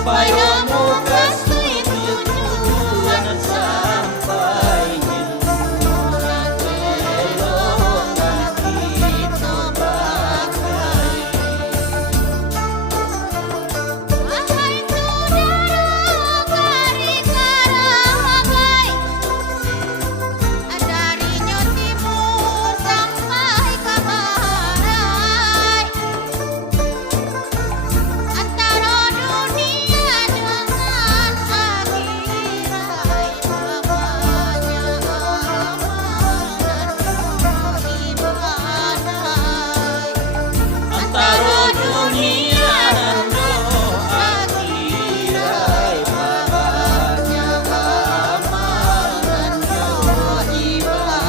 Payomu kasih tujuan sampai nyurat elongan kita bagai. Wahai saudara kari karagai, dari Nyo Timur sampai ke Barai, antara dunia dengan akhirat, babanya amal dan ibadah. Antara dunia dan akhirat, babanya amal dan ibadah.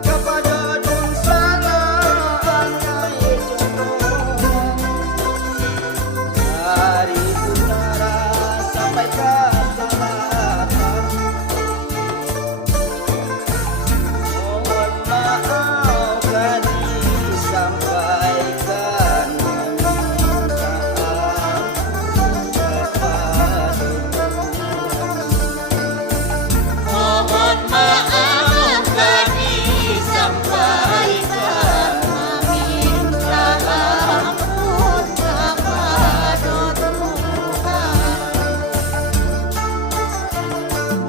Kepada dunsana andai contoh, dari utara sampai ke selatan. Mohon maaf kami sampaikan minta ampun kepada Tuhan. Mohon maaf kami sampaikan minta ampun kepada Tuhan.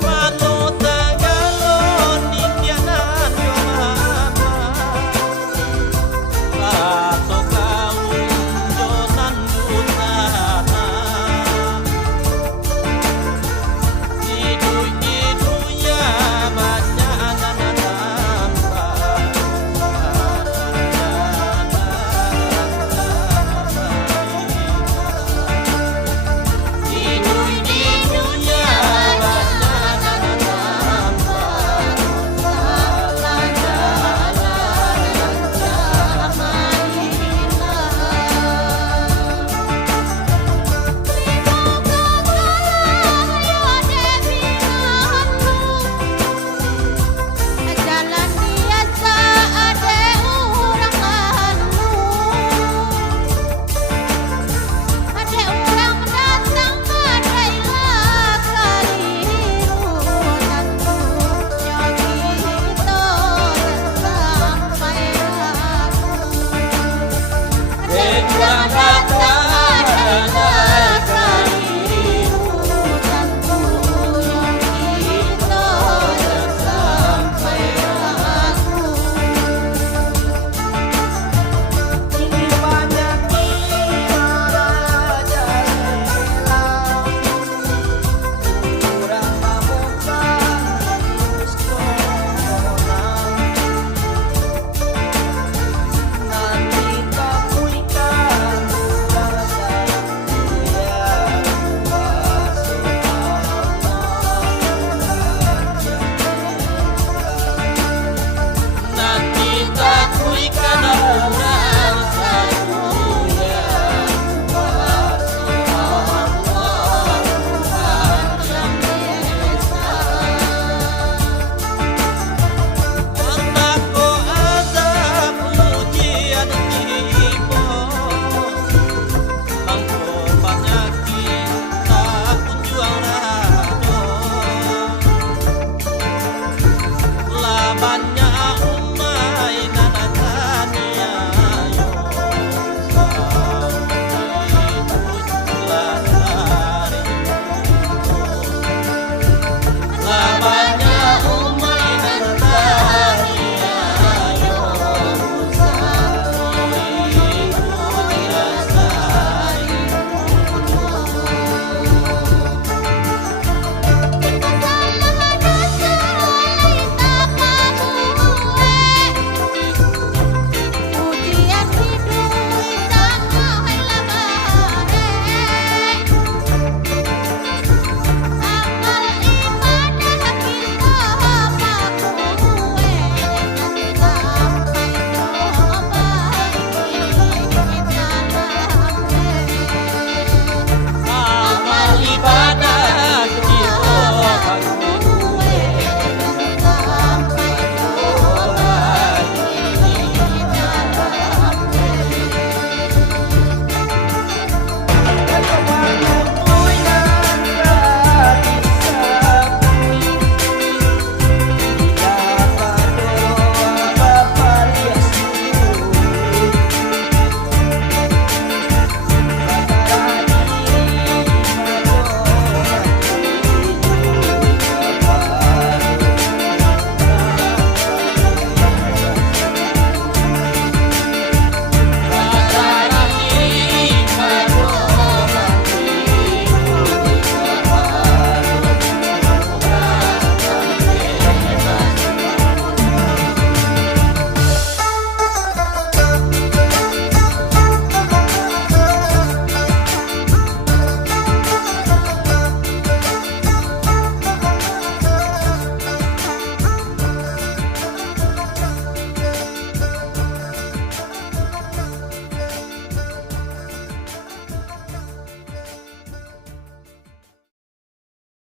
Manusia galon nikianan yo mama, barato kaum jonan dutana. Idu-idunya banyak anak nampak, idu-idunya banyak anak nampak, salah jalan zaman jalan biasa ada orang lalu, ada orang datang ada ilah keliru, tentunya kita sampai aku. Jangan